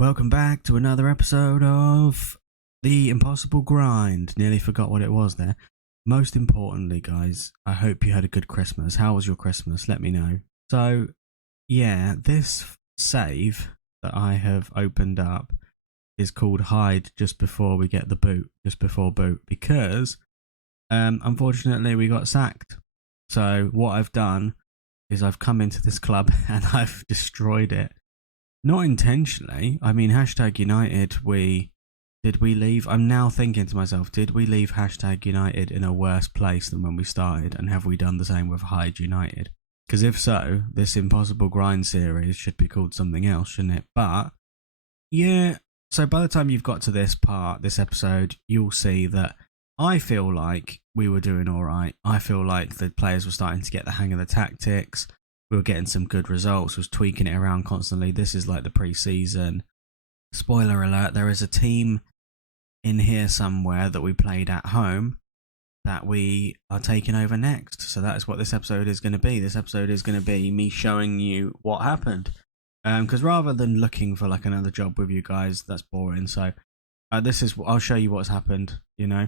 Welcome back to another episode of The Impossible Grind. Nearly forgot what it was there. Most importantly, guys, I hope you had a good Christmas. How was your Christmas? Let me know. So, yeah, this save that I have opened up is called Hyde just before we get the boot, just before boot, because unfortunately we got sacked. So what I've done is I've come into this club and I've destroyed it. Not intentionally. I mean, hashtag United, did we leave? I'm now thinking to myself, did we leave hashtag United in a worse place than when we started? And have we done the same with Hyde United? Because if so, this Impossible Grind series should be called something else, shouldn't it? But, yeah. So by the time you've got to this part, this episode, you'll see that I feel like we were doing alright. I feel like the players were starting to get the hang of the tactics. We were getting some good results, was tweaking it around constantly. This is like the pre-season. Spoiler alert, there is a team in here somewhere that we played at home that we are taking over next. So that is what this episode is going to be. This episode is going to be me showing you what happened. Because rather than looking for like another job with you guys, that's boring. So I'll show you what's happened, you know.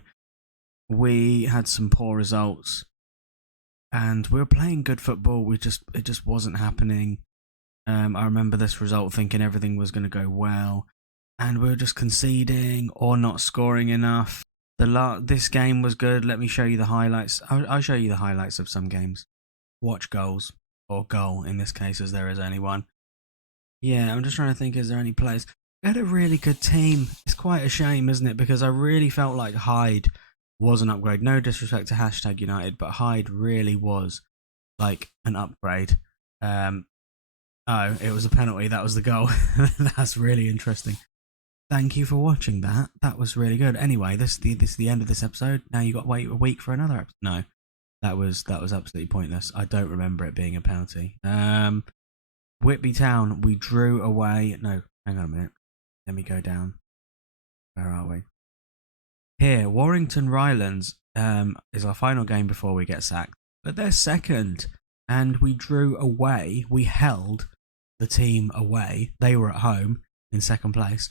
We had some poor results. And we were playing good football. It just wasn't happening. I remember this result thinking everything was going to go well, and we were just conceding or not scoring enough. This game was good. Let me show you the highlights. I'll show you the highlights of some games. Watch goals, or goal in this case, as there is only one. Yeah, I'm just trying to think. Is there any players? We had a really good team. It's quite a shame, isn't it? Because I really felt like Hyde was an upgrade. No disrespect to hashtag United, but Hyde really was like an upgrade. Oh, it was a penalty. That was the goal. That's really interesting. Thank you for watching that. That was really good. Anyway, this is the end of this episode. Now you got to wait a week for another episode. No, that was absolutely pointless. I don't remember it being a penalty. Whitby Town, we drew away. No, hang on a minute. Let me go down. Where are we? Here, Warrington Rylands is our final game before we get sacked. But they're second, and we drew away. We held the team away. They were at home in second place.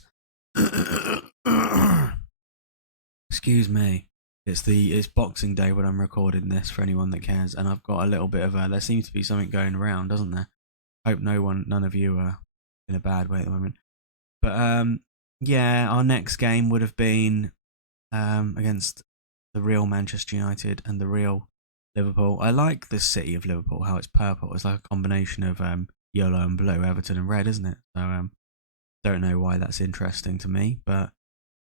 Excuse me. It's Boxing Day when I'm recording this, for anyone that cares, and I've got a little bit of there seems to be something going around, doesn't there? Hope none of you are in a bad way at the moment. But yeah, our next game would have been against the real Manchester United and the real Liverpool. I like this city of Liverpool, how it's purple. It's like a combination of yellow and blue, Everton and red, isn't it? So don't know why that's interesting to me, but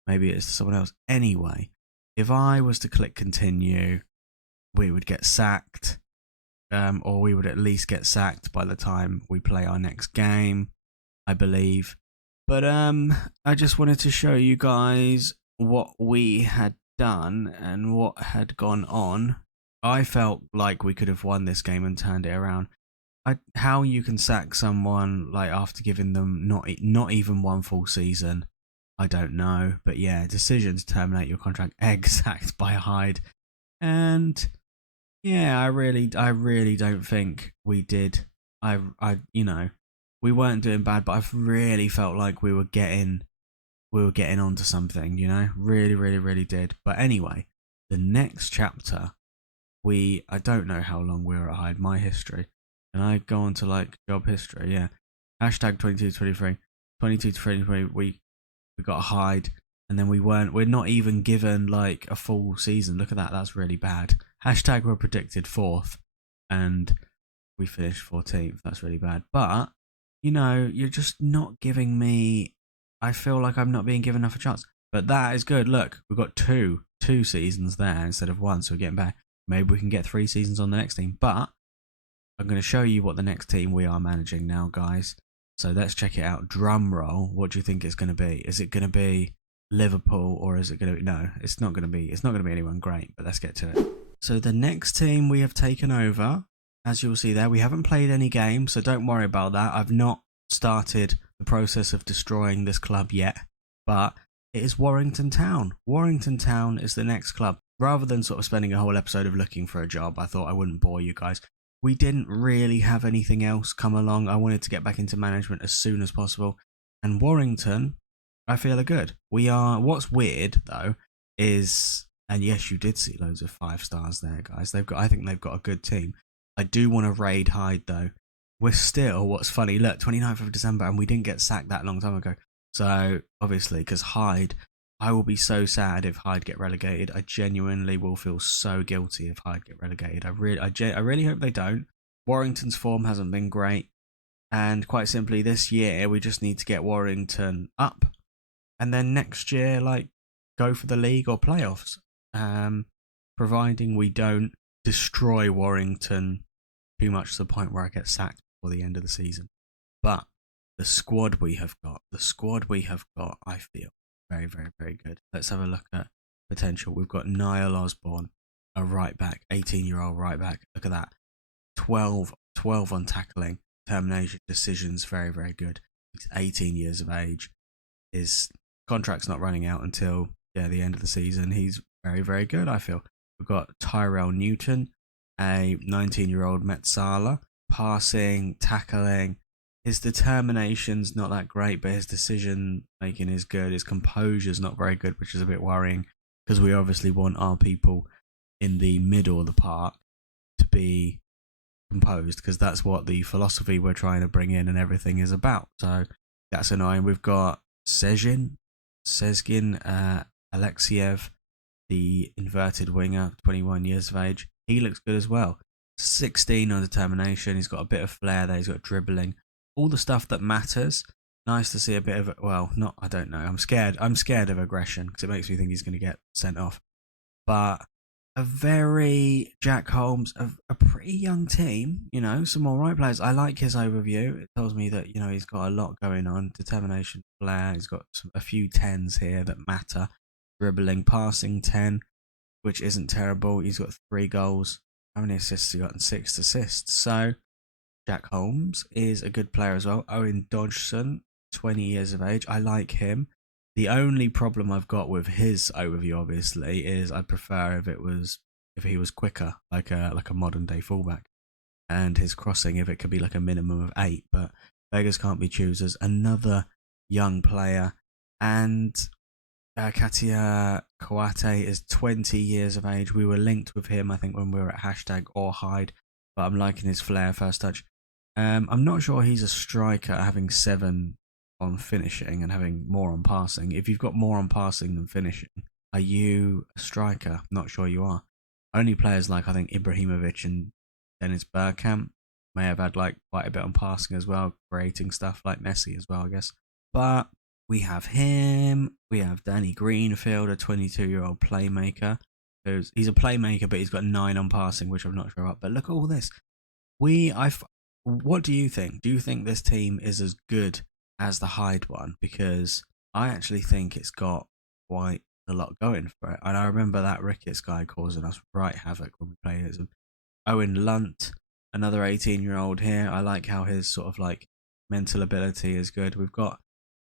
maybe it's to someone else. Anyway, if I was to click continue, we would get sacked, or we would at least get sacked by the time we play our next game, I believe. But I just wanted to show you guys what we had done and what had gone on. I felt like we could have won this game and turned it around. How you can sack someone like after giving them not even one full season, I don't know. But yeah, decision to terminate your contract. Egg sacked by Hyde, and yeah, I really don't think we did. We weren't doing bad, but I've really felt like we were getting onto something, you know, really did. But anyway, the next chapter, I don't know how long we were at Hyde, my history, and I go on to like job history, yeah. Hashtag 22-23, 22-23, we got Hyde, and then we're not even given like a full season. Look at that, that's really bad. Hashtag we're predicted 4th, and we finished 14th, that's really bad. But, you know, you're just not giving me, I feel like I'm not being given enough a chance. But that is good. Look, we've got two seasons there instead of one, so we're getting back. Maybe we can get 3 seasons on the next team. But I'm going to show you what the next team we are managing now, guys. So let's check it out. Drum roll. What do you think it's going to be? Is it going to be Liverpool, or is it going to be... No, it's not going to be anyone great, but let's get to it. So the next team we have taken over, as you'll see there, we haven't played any games, so don't worry about that. I've not started the process of destroying this club yet, but it is Warrington Town. Warrington Town is the next club. Rather than sort of spending a whole episode of looking for a job, I thought I wouldn't bore you guys. We didn't really have anything else come along. I wanted to get back into management as soon as possible. And Warrington, I feel are good. We are. What's weird though is, and yes, you did see loads of 5 stars there, guys. I think they've got a good team. I do want to raid Hyde though. We're still. What's funny? Look, 29th of December, and we didn't get sacked that long time ago. So obviously, because Hyde, I will be so sad if Hyde get relegated. I genuinely will feel so guilty if Hyde get relegated. I really hope they don't. Warrington's form hasn't been great. And quite simply, this year, we just need to get Warrington up. And then next year, like, go for the league or playoffs. Providing we don't destroy Warrington too much to the point where I get sacked before the end of the season. But the squad we have got, I feel very, very, very good. Let's have a look at potential. We've got Niall Osborne, a right back, 18-year-old right back. Look at that. 12 on tackling. Termination decisions, very, very good. He's 18 years of age. His contract's not running out until the end of the season. He's very, very good, I feel. We've got Tyrell Newton, a 19-year-old Metsala. Passing, tackling. His determination's not that great, but his decision making is good. His composure's not very good, which is a bit worrying because we obviously want our people in the middle of the park to be composed, because that's what the philosophy we're trying to bring in and everything is about. So that's annoying. We've got Sezgin Alexiev, the inverted winger, 21 years of age. He looks good as well. 16 on determination. He's got a bit of flair there. He's got dribbling. All the stuff that matters. Nice to see a bit of, I don't know. I'm scared of aggression because it makes me think he's going to get sent off. But a very Jack Holmes, a pretty young team, some all right players. I like his overview. It tells me that, he's got a lot going on. Determination, flair. He's got a few 10s here that matter. Dribbling, passing, 10, which isn't terrible. He's got 3 goals. How many assists he got? 6 assists. So Jack Holmes is a good player as well. Owen Dodgson, 20 years of age. I like him. The only problem I've got with his overview, obviously, is I'd prefer if he was quicker, like a modern day fullback, and his crossing, if it could be like a minimum of 8. But beggars can't be choosers. Another young player, and Katia Kawate is 20 years of age. We were linked with him, I think, when we were at #Hyde, but I'm liking his flair, first touch. I'm not sure he's a striker, having 7 on finishing and having more on passing. If you've got more on passing than finishing, are you a striker? Not sure you are. Only players like, I think, Ibrahimovic and Dennis Bergkamp may have had like quite a bit on passing as well, creating stuff, like Messi as well, I guess. But we have him. We have Danny Greenfield, a 22-year-old playmaker. He's a playmaker, but he's got 9 on passing, which I'm not sure about. But look at all this. What do you think? Do you think this team is as good as the Hyde one? Because I actually think it's got quite a lot going for it. And I remember that Ricketts guy causing us right havoc when we played as him. Owen Lunt, another 18-year-old here. I like how his sort of like mental ability is good.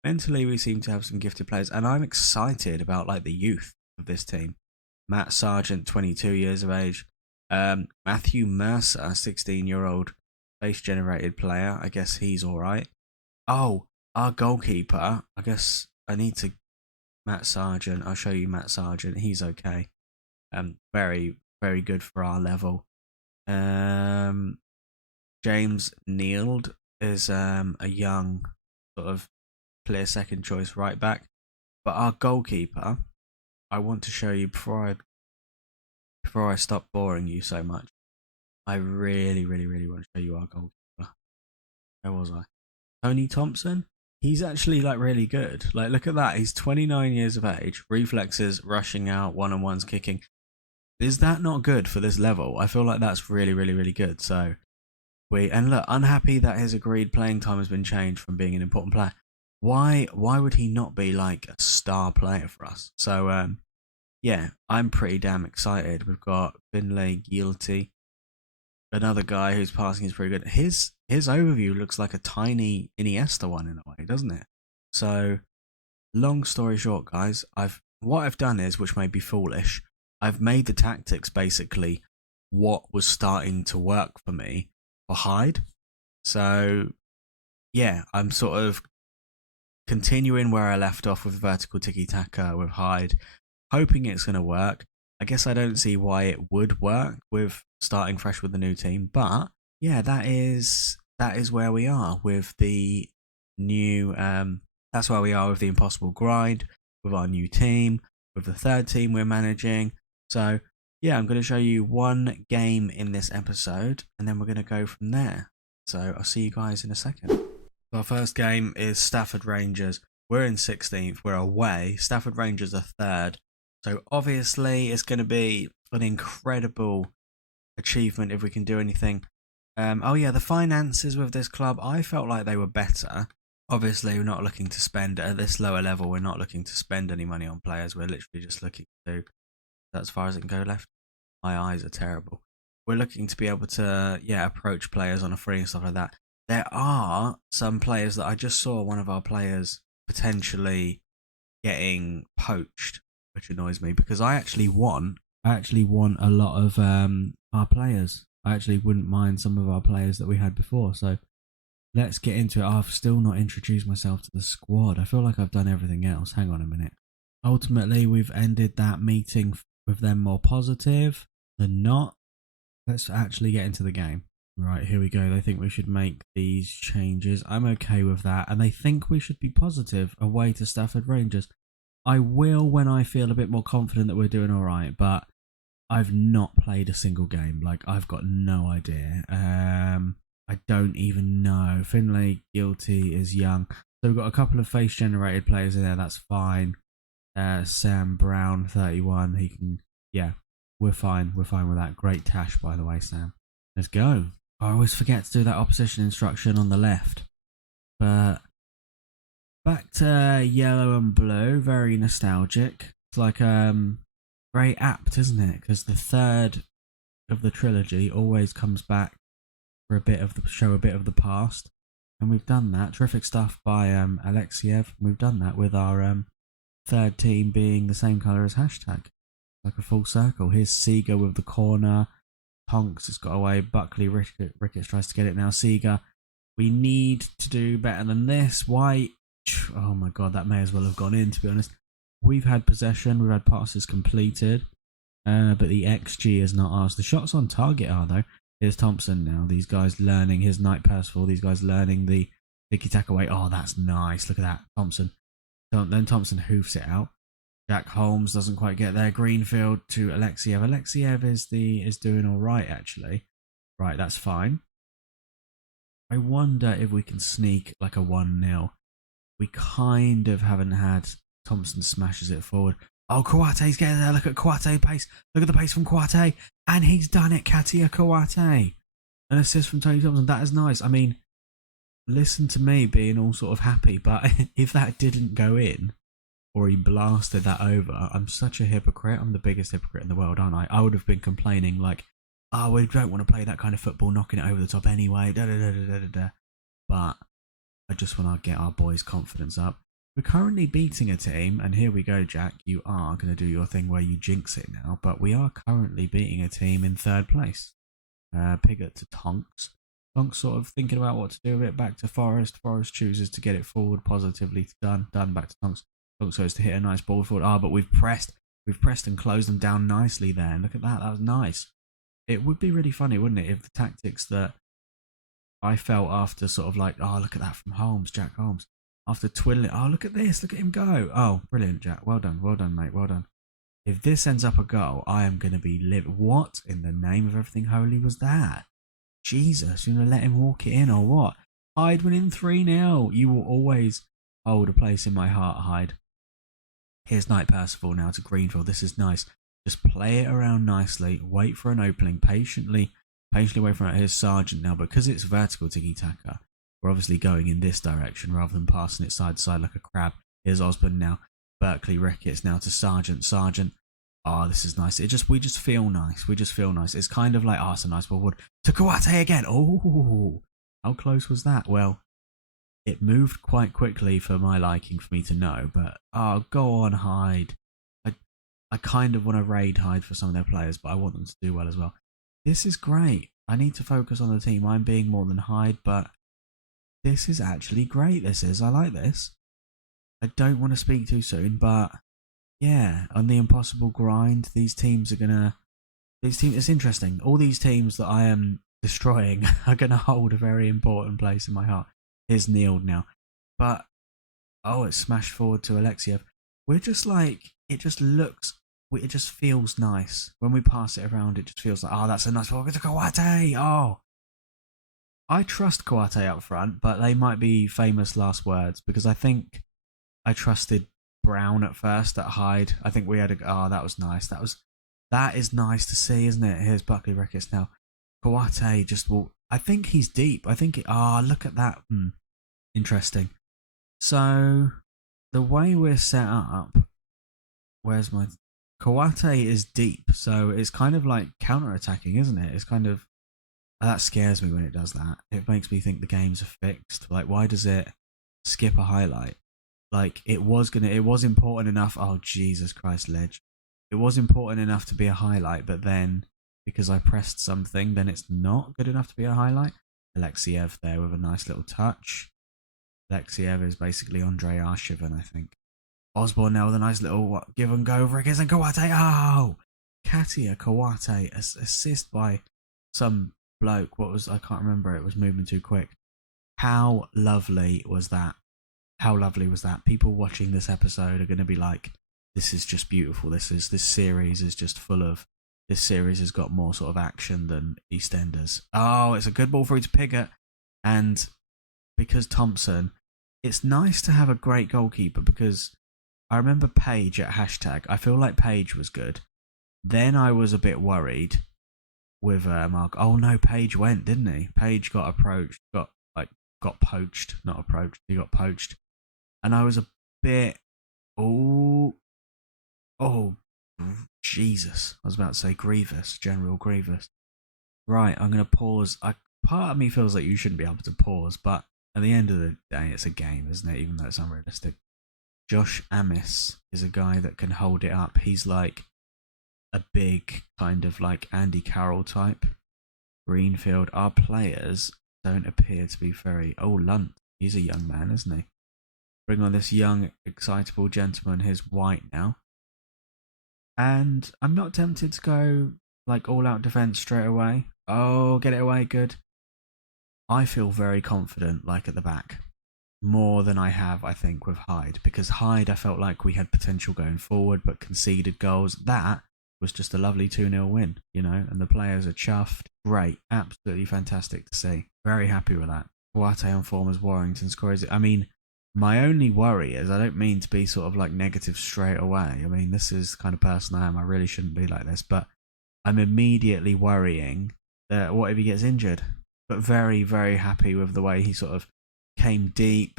Mentally, we seem to have some gifted players, and I'm excited about like the youth of this team. Matt Sargent, 22 years of age. Matthew Mercer, 16-year-old base-generated player. I guess he's all right. Oh, our goalkeeper. I guess I need to... Matt Sargent. I'll show you Matt Sargent. He's okay. Very, very good for our level. James Neild is a young sort of clear second choice right back. But our goalkeeper, I want to show you before I stop boring you so much. I really, really, really want to show you our goalkeeper. Where was I? Tony Thompson. He's actually like really good. Like, look at that. He's 29 years of age. Reflexes, rushing out, one-on-ones, kicking. Is that not good for this level? I feel like that's really, really, really good. So and look, unhappy that his agreed playing time has been changed from being an important player. Why would he not be like a star player for us? So yeah, I'm pretty damn excited. We've got Finlay Guilty, another guy whose passing is pretty good. His overview looks like a tiny Iniesta one in a way, doesn't it? So, long story short, guys, what I've done is, which may be foolish, I've made the tactics basically what was starting to work for me for Hyde. So, yeah, I'm sort of continuing where I left off with vertical Tiki Taka with Hyde, hoping it's going to work. I guess I don't see why it would work with starting fresh with the new team, but yeah, that is where we are with the new. That's where we are with the impossible grind, with our new team, with the third team we're managing. So yeah, I'm going to show you one game in this episode, and then we're going to go from there. So I'll see you guys in a second. So our first game is Stafford Rangers. We're in 16th. We're away. Stafford Rangers are third. So obviously it's going to be an incredible achievement if we can do anything. Oh yeah, the finances with this club, I felt like they were better. Obviously, we're not looking to spend at this lower level. We're not looking to spend any money on players. We're literally just looking to, as far as it can go left. My eyes are terrible. We're looking to be able to, approach players on a free and stuff like that. There are some players that I just saw one of our players potentially getting poached, which annoys me because I actually want a lot of our players. I actually wouldn't mind some of our players that we had before. So let's get into it. I've still not introduced myself to the squad. I feel like I've done everything else. Hang on a minute. Ultimately, we've ended that meeting with them more positive than not. Let's actually get into the game. Right, here we go. They think we should make these changes. I'm okay with that. And they think we should be positive away to Stafford Rangers. I will when I feel a bit more confident that we're doing all right, but I've not played a single game. Like, I've got no idea. I don't even know. Finlay, guilty, is young. So we've got a couple of face-generated players in there. That's fine. Sam Brown, 31. He can, we're fine. We're fine with that. Great tash, by the way, Sam. Let's go. I always forget to do that opposition instruction on the left. But back to yellow and blue. Very nostalgic. It's like very apt, isn't it? Because the third of the trilogy always comes back for a bit of the past, and we've done that. Terrific stuff by Alexiev. We've done that with our third team being the same colour as hashtag, like a full circle. Here's Seeger with the corner. Tonks has got away. Buckley Ricketts tries to get it now. Seeger. We need to do better than this. Why? Oh my god, that may as well have gone in, to be honest. We've had possession, we've had passes completed, but the XG is not ours. The shots on target are, though. Here's Thompson now. These guys learning his Knight Percival. These guys learning the Tiki Taka way. Oh, that's nice. Look at that. Thompson. Then Thompson hoofs it out. Jack Holmes doesn't quite get there. Greenfield to Alexiev. Alexiev is doing all right, actually. Right, that's fine. I wonder if we can sneak like a 1-0. We kind of haven't had. Thompson smashes it forward. Oh, Kouate's getting there. Look at Kouate pace. Look at the pace from Kouate. And he's done it, Katia Kouate. An assist from Tony Thompson. That is nice. I mean, listen to me being all sort of happy, but if that didn't go in, or he blasted that over, I'm such a hypocrite. I'm the biggest hypocrite in the world, aren't I? I would have been complaining like, oh, we don't want to play that kind of football, knocking it over the top anyway. But I just want to get our boys' confidence up. We're currently beating a team, and here we go, Jack. You are going to do your thing where you jinx it now, but we are currently beating a team in third place. Pigott to Tonks. Tonks sort of thinking about what to do with it. Back to Forrest. Forrest chooses to get it forward positively. Done. Back to Tonks. Tonks goes to hit a nice ball forward. But we've pressed and closed them down nicely there. And look at that. That was nice. It would be really funny, wouldn't it, if the tactics that I felt after sort of like, oh, look at that from Holmes, Jack Holmes. After twiddling, oh, look at this, look at him go. Oh, brilliant, Jack. Well done, mate, well done. If this ends up a goal, I am going to be livid. What in the name of everything holy was that? Jesus, you're going to let him walk it in or what? Hyde winning 3-0. You will always hold a place in my heart, Hyde. Here's Knight Percival now to Greenfield. This is nice. Just play it around nicely. Wait for an opening. Patiently wait for it. Here's Sargent now. Because it's vertical Tiki Taka, we're obviously going in this direction rather than passing it side to side like a crab. Here's Osborne now. Berkeley Ricketts now to Sargent. Oh, this is nice. We just feel nice. It's kind of like, oh, it's a nice ball forward. To Kouate again. Oh, how close was that? Well, it moved quite quickly for my liking for me to know. But, oh, go on, Hyde. I kind of want to raid Hyde for some of their players, but I want them to do well as well. This is great. I need to focus on the team. I'm being more than Hyde, but this is actually great. I like this. I don't want to speak too soon, but yeah, on the impossible grind, these teams are gonna. These teams, it's interesting. All these teams that I am destroying are gonna hold a very important place in my heart. Here's Neiled now, but oh, it's smashed forward to Alexiev. We're just like it. Just looks. It just feels nice when we pass it around. It just feels like, oh, that's a nice ball. It's a Kawate. Oh, I trust Kawate up front, but they might be famous last words because I think I trusted Brown at first at Hyde. I think we had a. Oh, that was nice. That is nice to see, isn't it? Here's Buckley Ricketts now. Kawate just will. I think he's deep. I think. Look at that. Interesting. So the way we're set up. Where's my. Kawate is deep, so it's kind of like counter-attacking, isn't it? It's kind of. That scares me when it does that. It makes me think the games are fixed. Like, why does it skip a highlight? Like, it was important enough. Oh, Jesus Christ, Ledge. It was important enough to be a highlight, but then because I pressed something, then it's not good enough to be a highlight. Alexiev there with a nice little touch. Alexiev is basically Andrei Arshavin, I think. Osborne now with a nice little give and go. Ricketts and Kawate. Oh! Katia Kawate. Assist by some bloke. I can't remember. It was moving too quick. How lovely was that? How lovely was that? People watching this episode are going to be like, this is just beautiful. This series is just full of. This series has got more sort of action than EastEnders. Oh, it's a good ball through to Piggott, and because Thompson, it's nice to have a great goalkeeper because I remember Page at hashtag. I feel like Page was good. Then I was a bit worried with Mark. Oh no, Page went, didn't he? Page got approached, got poached, not approached. He got poached, and I was a bit. Oh, Jesus. I was about to say Grievous, General Grievous. Right, I'm going to pause. Part of me feels like you shouldn't be able to pause, but at the end of the day, it's a game, isn't it? Even though it's unrealistic. Josh Amis is a guy that can hold it up. He's like a big kind of like Andy Carroll type. Greenfield, our players don't appear to be very... Oh, Lunt, he's a young man, isn't he? Bring on this young, excitable gentleman. Here's White now. And I'm not tempted to go like all out defense straight away. Oh, get it away, good. I feel very confident like at the back. More than I have, I think, with Hyde. Because Hyde, I felt like we had potential going forward, but conceded goals. That was just a lovely 2-0 win, you know, and the players are chuffed. Great, absolutely fantastic to see. Very happy with that. Kawate on form as Warrington scores it. I mean, my only worry is I don't mean to be sort of like negative straight away. I mean, this is the kind of person I am. I really shouldn't be like this, but I'm immediately worrying that what if he gets injured? But very, very happy with the way he sort of came deep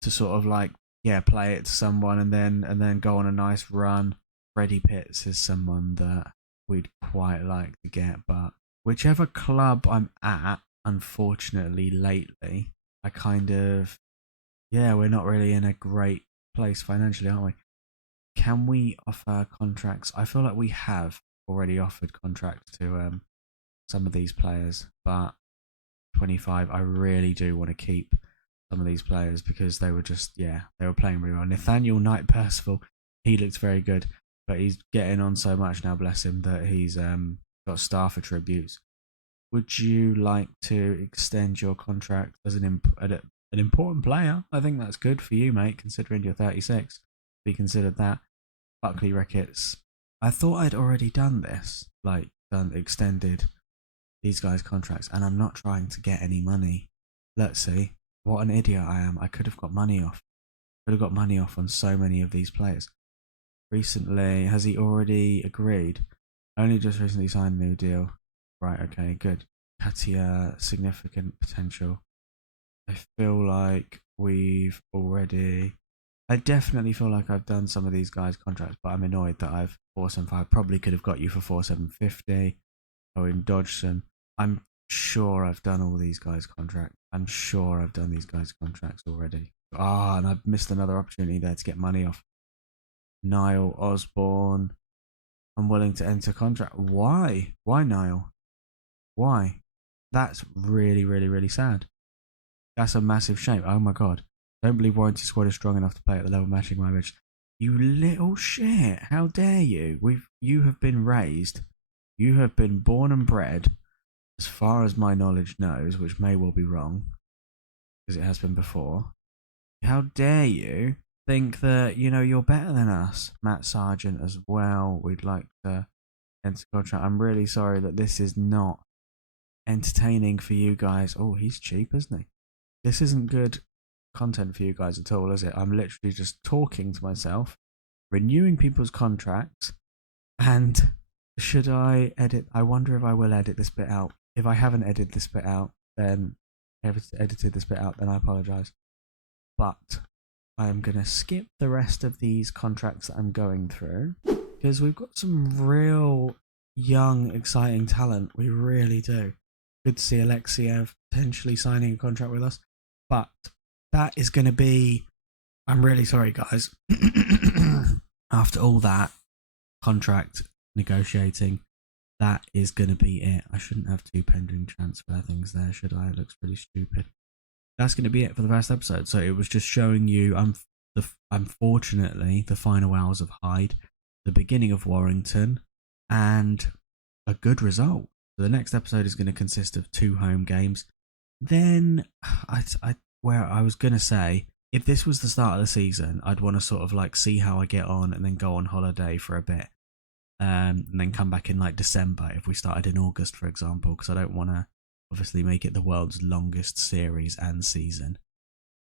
to sort of like, yeah, play it to someone and then go on a nice run. Freddie Pitts is someone that we'd quite like to get, but whichever club I'm at, unfortunately, lately, I kind of... Yeah, we're not really in a great place financially, aren't we? Can we offer contracts? I feel like we have already offered contracts to some of these players, but 25, I really do want to keep some of these players because they were just, they were playing really well. Nathaniel Knight Percival, he looks very good, but he's getting on so much now, bless him, that he's got staff attributes. Would you like to extend your contract as an important player? I think that's good for you, mate, considering you're 36. Be considered that. Buckley Ricketts. I thought I'd already done this, extended these guys' contracts, and I'm not trying to get any money. Let's see. What an idiot I am. I could have got money off. Could have got money off on so many of these players. Recently, has he already agreed? Only just recently signed a new deal. Right, okay, good. Katia, significant potential. I feel like we've already... I definitely feel like I've done some of these guys' contracts, but I'm annoyed that I've 475. Probably could have got you for 4750. Owen Dodgson. I'm sure I've done all these guys' contracts. I'm sure I've done these guys' contracts already. And I've missed another opportunity there to get money off. Niall Osborne. I'm willing to enter contract. Why? Why, Niall? Why? That's really, really, really sad. That's a massive shame. Oh my god. Don't believe Warranty Squad is strong enough to play at the level matching my bitch. You little shit. How dare you? You have been raised. You have been born and bred, as far as my knowledge knows, which may well be wrong, because it has been before. How dare you think that, you're better than us? Matt Sargent as well. We'd like to enter contract. I'm really sorry that this is not entertaining for you guys. Oh, he's cheap, isn't he? This isn't good content for you guys at all, is it? I'm literally just talking to myself, renewing people's contracts, and should I edit? I wonder if I will edit this bit out. If I haven't edited this bit out, then I apologize. But I'm going to skip the rest of these contracts that I'm going through, because we've got some real young, exciting talent. We really do. Good to see Alexiev potentially signing a contract with us. But that is going to be... I'm really sorry, guys. After all that contract negotiating, that is going to be it. I shouldn't have 2 pending transfer things there, should I? It looks pretty stupid. That's going to be it for the first episode. So it was just showing you, unfortunately, the final hours of Hyde, the beginning of Warrington, and a good result. So the next episode is going to consist of 2 home games. Then, where I was going to say, if this was the start of the season, I'd want to sort of like see how I get on and then go on holiday for a bit. And then come back in like December if we started in August, for example, because I don't want to obviously make it the world's longest series and season.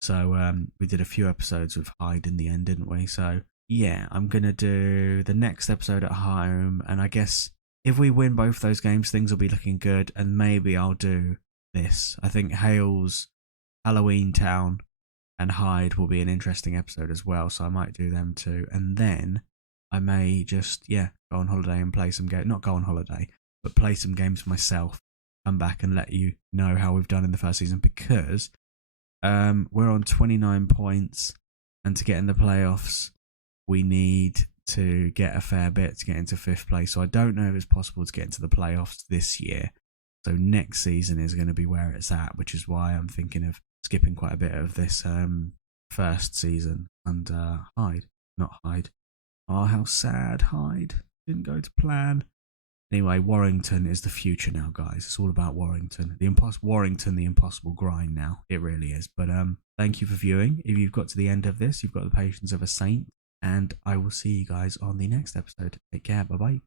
So we did a few episodes with Hyde in the end, didn't we? So yeah, I'm going to do the next episode at home, and I guess if we win both those games, things will be looking good, and maybe I'll do this. I think Hale's Halloween Town and Hyde will be an interesting episode as well, so I might do them too. And then I may just, go on holiday and play some games. Not go on holiday, but play some games myself. Come back and let you know how we've done in the first season, because we're on 29 points, and to get in the playoffs, we need to get a fair bit to get into 5th place. So I don't know if it's possible to get into the playoffs this year. So next season is going to be where it's at, which is why I'm thinking of skipping quite a bit of this first season. And Hyde, not Hyde. Oh, how sad, Hyde. Didn't go to plan. Anyway, Warrington is the future now, guys. It's all about Warrington. Warrington, the impossible grind now. It really is. But thank you for viewing. If you've got to the end of this, you've got the patience of a saint. And I will see you guys on the next episode. Take care. Bye-bye.